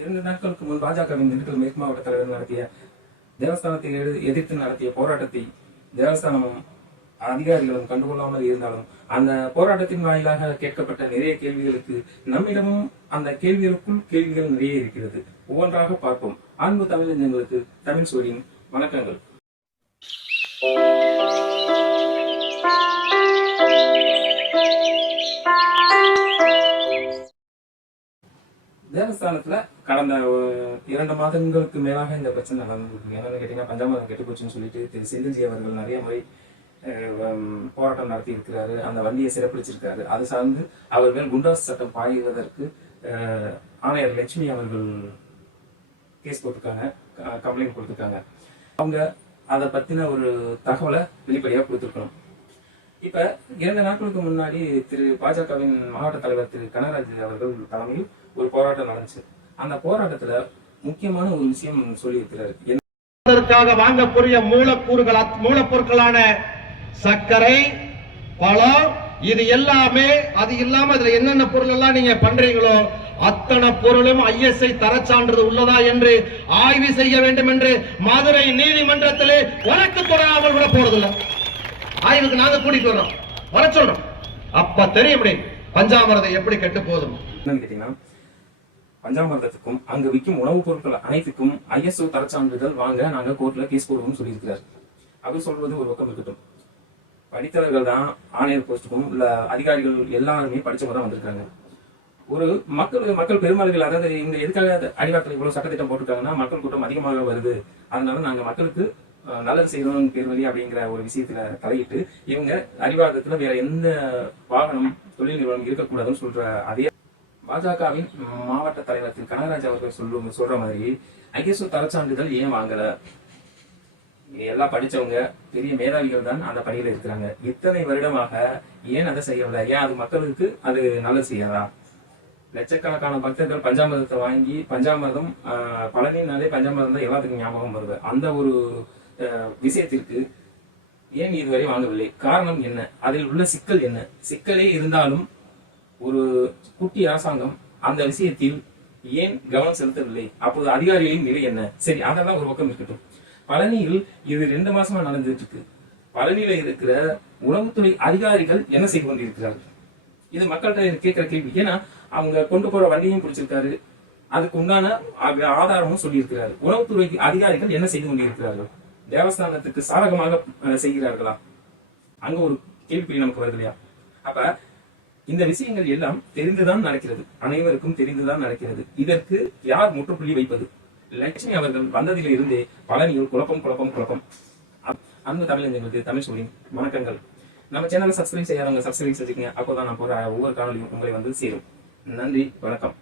இரண்டு நாட்களுக்கு முன் பாஜகவின் திண்டுக்கல் மேற்கு மாவட்ட தலைவர் நடத்திய தேவஸ்தானத்தை எதிர்த்து நடத்திய போராட்டத்தை தேவஸ்தானமும் அதிகாரிகளும் கண்டுகொள்ளாமல் இருந்தாலும் அந்த போராட்டத்தின் வாயிலாக கேட்கப்பட்ட நிறைய கேள்விகளுக்கு நம்மிடமும் அந்த கேள்விகளுக்குள் கேள்விகள் நிறைய இருக்கிறது. ஒவ்வொன்றாக பார்ப்போம். அன்பு தமிழஞ்சங்களுக்கு தமிழ் சூரியன் வணக்கங்கள். தேவஸ்தானத்துல கடந்த இரண்டு மாதங்களுக்கு மேலாக இந்த பிரச்சனை நடந்திருக்கு. என்னன்னு கேட்டீங்கன்னா பஞ்சாமதம் கெட்டு போச்சுன்னு சொல்லிட்டு திரு செந்தில்ஜி அவர்கள் நிறைய முறை போராட்டம் நடத்தி இருக்கிறாரு அந்த வண்டியை சிறப்பிடிச்சிருக்காரு. அது சார்ந்து அவர் மேல் குண்டாஸ் சட்டம் பாய்வதற்கு ஆணையர் லட்சுமி அவர்கள் கேஸ் போட்டிருக்காங்க. கம்ப்ளைண்ட் கொடுத்துருக்காங்க. அவங்க அதை பத்தின ஒரு தகவலை வெளிப்படையாக கொடுத்துருக்கணும். இப்ப இரண்டு நாட்களுக்கு முன்னாடி திரு பாஜகவின் மாவட்ட தலைவர் திரு கனராஜ் அவர்கள் தலைமையில் ஒரு போராட்டம் நடந்துச்சு. அந்த போராட்டத்துல முக்கியமான ஒரு விஷயம் சொல்லியிருக்கிறாரு. அதற்காக வாங்கக்கூடிய மூலக்கூறுகள் மூலப்பொருட்களான சர்க்கரை பழம் இது எல்லாமே அது இல்லாம அதுல என்னென்ன பொருள் எல்லாம் நீங்க பண்றீங்களோ அத்தனை பொருளும் ஐஎஸ்ஐ தரச்சான்றிதழ் உள்ளதா என்று ஆய்வு செய்ய வேண்டும் என்று மதுரை நீதிமன்றத்திலே வழக்கு தொடராமல் விட போறதில்ல. ஆய்வுக்கு நாங்க கூட்டிட்டு வர்றோம். வர சொல்றோம். அப்ப தெரியும் இப்படி பஞ்சாமிரதம் எப்படி கெட்டு போதும் என்னன்னு கேட்டீங்கன்னா பஞ்சாமிரதத்துக்கும் அங்கு விற்கும் உணவுப் பொருட்கள் அனைத்துக்கும் ஐஎஸ்ஓ தரச்சான்றிதழ் வாங்க நாங்க கோர்ட்ல கேஸ் போடுவோம்னு சொல்லியிருக்கிறார். அவர் சொல்வது ஒரு பக்கம் இருக்கட்டும். படித்தவர்கள் தான் ஆணையர் போஸ்ட்டுக்கும் உள்ள அதிகாரிகள் எல்லாருமே படிச்சவங்க தான் வந்திருக்காங்க. ஒரு மக்கள் மக்கள் பெருமளவில் அதாவது இந்த எதுக்காக அடிவாரத்தில் இவ்வளவு சட்டத்திட்டம் போட்டிருக்காங்கன்னா மக்கள் கூட்டம் அதிகமாக வருது. அதனால நாங்க மக்களுக்கு நல்லது செய்யணும் பேர் வழி அப்படிங்கிற ஒரு விஷயத்துல தலையிட்டு இவங்க அறிவாதத்துல வேற எந்த வாகனம் தொழில் நிறுவனம் இருக்கக்கூடாதுன்னு சொல்ற அதே பாஜகவின் மாவட்ட தலைவர் திரு கனகராஜ் அவர்கள் சொல்லுவங்க சொல்ற மாதிரி ஐஎஸ்ஓ தரச்சான்றிதழ் ஏன் வாங்கல? எல்லாம் படிச்சவங்க பெரிய மேதாவிகள் தான் அந்த பணியில இருக்கிறாங்க. இத்தனை வருடமாக ஏன் அதை செய்யவில்லை? ஏன் அது மக்களுக்கு அது நல்லது செய்யாதா? லட்சக்கணக்கான பக்தர்கள் பஞ்சாமிரதத்தை வாங்கி பஞ்சாமிரதம் பழனினாலே பஞ்சாமிரதம் தான் எல்லாத்துக்கும் ஞாபகம் வருது. அந்த ஒரு விஷயத்திற்கு ஏன் இதுவரை வாங்கவில்லை? காரணம் என்ன? அதில் உள்ள சிக்கல் என்ன? சிக்கலே இருந்தாலும் ஒரு குட்டி அரசாங்கம் அந்த விஷயத்தில் ஏன் கவனம் செலுத்தவில்லை? அப்போது அதிகாரிகளின் நிலை என்ன? சரி அதெல்லாம் ஒரு பக்கம் இருக்கட்டும். பழனியில் இது ரெண்டு மாசமா நடந்துட்டு இருக்கு பழனியில இருக்கிற உணவுத்துறை அதிகாரிகள் என்ன செய்து கொண்டிருக்கிறார்கள்? இது மக்கள்கிட்ட கேட்கிற கேள்வி. ஏன்னா அவங்க கொண்டு போற வண்டியும் பிடிச்சிருக்காரு. அதுக்கு உண்டான ஆதாரமும் சொல்லியிருக்கிறாரு. உணவுத்துறை அதிகாரிகள் என்ன செய்து கொண்டிருக்கிறார்கள்? தேவஸ்தானத்துக்கு சாதகமாக செய்கிறார்களா? அங்க ஒரு கேள்வி நமக்கு வருது இல்லையா? அப்ப இந்த விஷயங்கள் எல்லாம் தெரிந்துதான் நடக்கிறது. அனைவருக்கும் தெரிந்துதான் நடக்கிறது. இதற்கு யார் முற்றுப்புள்ளி வைப்பது? லட்சுமி அவர்கள் வந்ததில் இருந்தே பழனியில் குழப்பம் குழப்பம். குழப்பம் அன்பு தமிழஞ்சங்களுக்கு தமிழ் சொல்லி வணக்கங்கள். நம்ம சேனலை சப்ஸ்கிரைப் செய்யாதவங்க சப்ஸ்கிரைப் செஞ்சுக்கங்க. அப்போதான் நான் போற ஒவ்வொரு காணொலியும் உங்களை வந்து சேரும். நன்றி வணக்கம்.